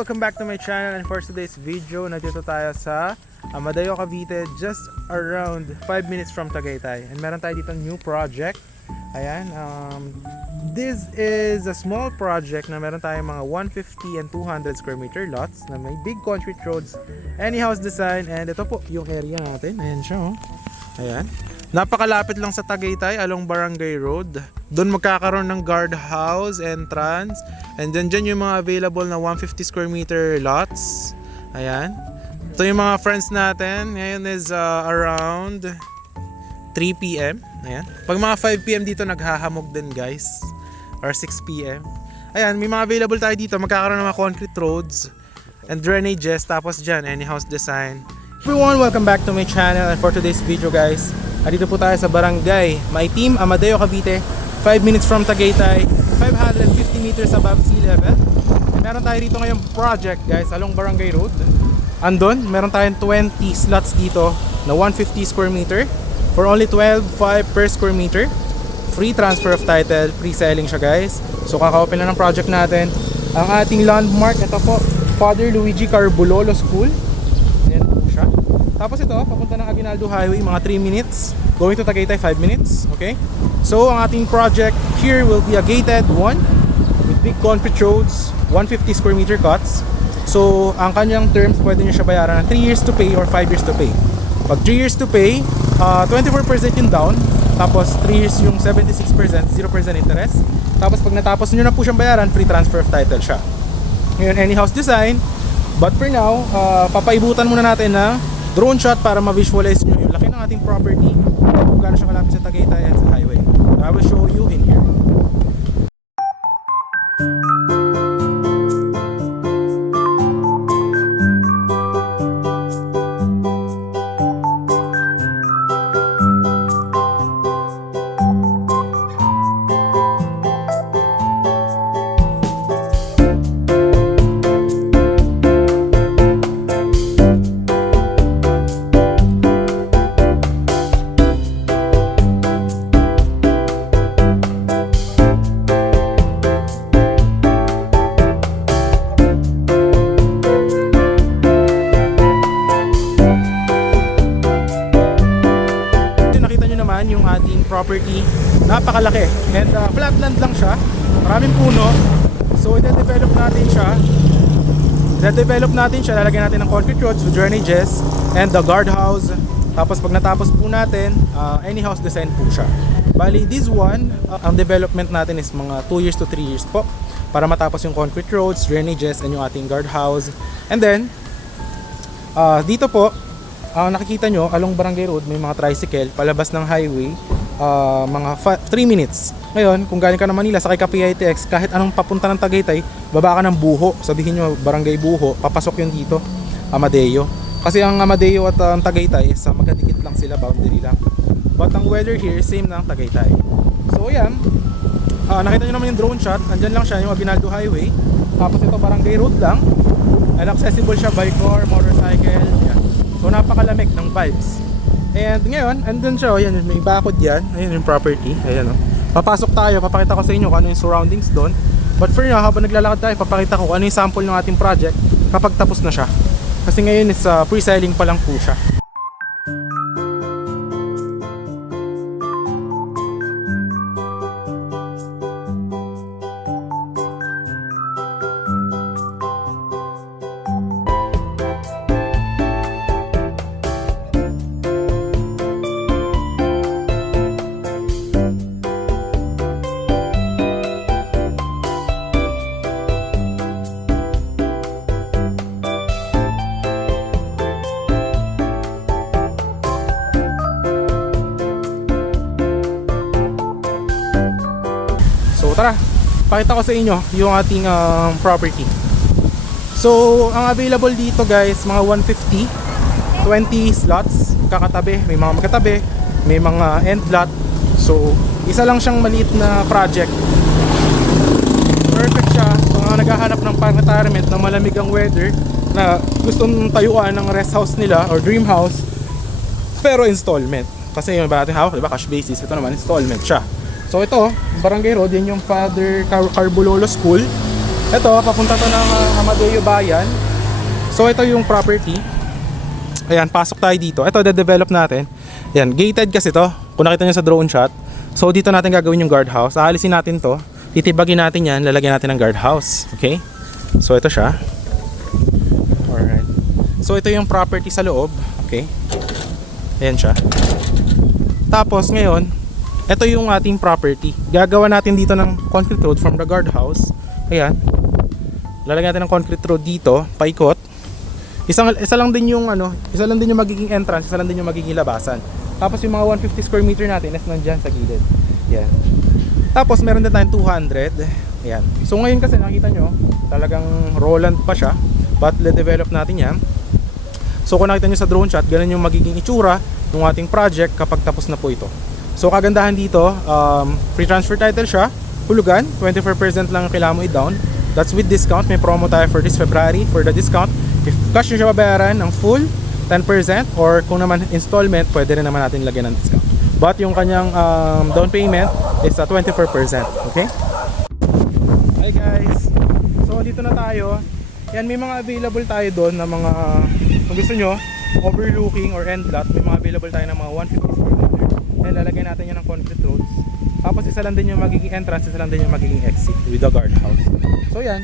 Welcome back to my channel, and for today's video, nandito tayo sa Amadeo, Cavite, just around 5 minutes from Tagaytay. And meron tayo dito new project. Ayan, this is a small project na meron tayong mga 150 and 200 square meter lots na may big concrete roads, any house design, and ito po yung area natin. Ayan siya, oh. Ayan. Napakalapit lang sa Tagaytay along Barangay Road. Doon magkakaroon ng guardhouse, entrance, and dyan yung mga available na 150 square meter lots. Ayan. Ito yung mga friends natin. Ngayon is around 3 p.m. Ayan. Pag mga 5 p.m. dito naghahamog din, guys. Or 6 p.m. Ayan, may mga available tayo dito. Magkakaroon ng mga concrete roads and drainages. Tapos dyan, any house design. Everyone, welcome back to my channel, and for today's video, guys, dito po tayo sa Barangay Maitim, Amadeo, Cavite, 5 minutes from Tagaytay, 550 meters above sea level. Meron tayo dito ngayong project, guys, along Barangay Road. Andun, meron tayong 20 slots dito na 150 square meter for only 12.5 per square meter. Free transfer of title, pre-selling siya, guys. So kaka-open na ng project natin. Ang ating landmark, ito po, Father Luigi Carbulolo School. Ayan po siya. Tapos ito, papunta ng Aguinaldo Highway, mga 3 minutes. Going to Tagaytay, 5 minutes. Okay? So, ang ating project here will be a gated one with big concrete roads, 150 square meter cuts. So, ang kanyang terms, pwede nyo siya bayaran na 3 years to pay or 5 years to pay. Pag 3 years to pay, 24% yung down. Tapos 3 years yung 76%, 0% interest. Tapos pag natapos nyo na po siyang bayaran, free transfer of title siya. Ngayon, any house design. But for now, papaibutan muna natin na drone shot para ma-visualize nyo yung laki ng ating property at kung gaano siya kalapit sa Tagaytay at sa highway. So, I will show you in here. Yung ating property, napakalaki, and flatland lang siya, maraming puno. So i-develop natin siya, lalagyan natin ng concrete roads with drainages and the guardhouse. Tapos pag natapos po natin, any house design po siya. Bali, this one, ang development natin is mga 2 years to 3 years po para matapos yung concrete roads, drainages, and yung ating guardhouse. And then dito po, nakikita nyo, along Barangay Road, may mga tricycle palabas ng highway, mga 3 minutes. Ngayon, kung galing ka ng Manila, sakay ka PITX, kahit anong papunta ng Tagaytay, baba ka ng Buho, sabihin nyo Barangay Buho, papasok yun dito, Amadeo. Kasi ang Amadeo at ang Tagaytay is magkadikit lang sila, boundary lang. But ang weather here, same na ang Tagaytay. So yan, nakita nyo naman yung drone shot, andyan lang siya, yung Aguinaldo Highway. Tapos ito, Barangay Road lang, and accessible siya by car, motorcycle, yan. So napakalamig ng vibes. And ngayon, andun siya, ayan, may bakod yan. Ayan yung property, ayan, oh. Papasok tayo, papakita ko sa inyo kung ano yung surroundings doon. But for now, habang naglalakad tayo, papakita ko kung ano yung sample ng ating project kapag tapos na siya. Kasi ngayon is pre-selling pa lang po siya. Tara, pakita ko sa inyo yung ating property. So, ang available dito, guys, mga 150, 20 slots, kakatabi, may mga magkatabi, may mga end lot. So, isa lang siyang maliit na project. Perfect siya kung naghahanap ng pang-retirement na malamig ang weather, na gustong tayuan ng rest house nila or dream house, pero installment. Kasi yung iba natin hawak, diba, cash basis. Ito naman, installment siya. So ito, Barangay Road, yan yung Father Carbulolo School. Ito, papunta to ng Amadeo Bayan. So ito yung property. Ayan, pasok tayo dito. Ito, de-develop natin. Ayan, gated kasi to. Kung nakita nyo sa drone shot. So dito natin gagawin yung guardhouse. Aalisin natin to. Titibagin natin yan. Lalagyan natin ng guardhouse. Okay? So ito siya. Alright. So ito yung property sa loob. Okay? Ayan siya. Tapos ngayon, ito yung ating property. Gagawa natin dito ng concrete road from the guardhouse. Ayan. Lalagyan natin ng concrete road dito, paikot. Isa lang din yung magiging entrance, isa lang din yung magiging labasan. Tapos yung mga 150 square meter natin is nandiyan sa gilid. Yan. Tapos meron din tayong 200. Yan. So ngayon kasi nakita nyo, talagang Roland pa siya. But le-develop natin yan. So kung nakita nyo sa drone shot, ganun yung magiging itsura ng ating project kapag tapos na po ito. So kagandahan dito, free transfer title siya, hulugan, 24% lang ang kailangan mo i-down. That's with discount. May promo tayo for this February for the discount. If cash nyo siya babayaran ng full, 10%, or kung naman installment, pwede rin naman natin lagyan ng discount. But yung kanyang down payment is 24%. Okay? Hi guys! So dito na tayo. Yan, may mga available tayo doon na mga, kung gusto nyo, overlooking or end lot, may mga available tayo ng mga 150 square meter. And lalagyan natin yan ng concrete roads. Tapos isa lang din yung magiging entrance, isa lang din yung magiging exit with the guardhouse. So yan,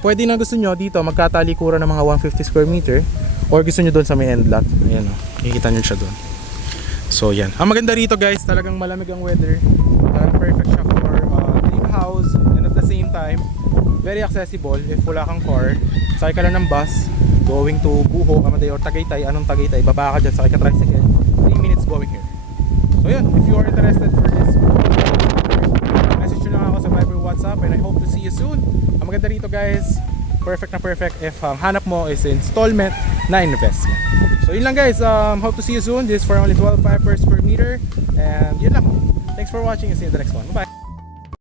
pwede na gusto nyo dito magkatalikuran ng mga 150 square meter, or gusto nyo doon sa may end lot. Ayan o, makikita nyo siya doon. So yan, ang maganda rito guys, talagang malamig ang weather. Talagang perfect siya for dream house, and at the same time very accessible. If wala kang car, sakay ka lang ng bus going to Buho, Amadeo, or Tagaytay. Anong Tagaytay? Baba ka dyan, sakay ka tricycle, 3 minutes going here. So yun, if you are interested for this, message nyo lang ako sa Viber, WhatsApp, and I hope to see you soon. Ang maganda rito guys, perfect na perfect if hanap mo is installment na investment. So yun lang guys, hope to see you soon. This is for only 12.5 per square meter, and yun lang. Thanks for watching and see you in the next one. Bye bye.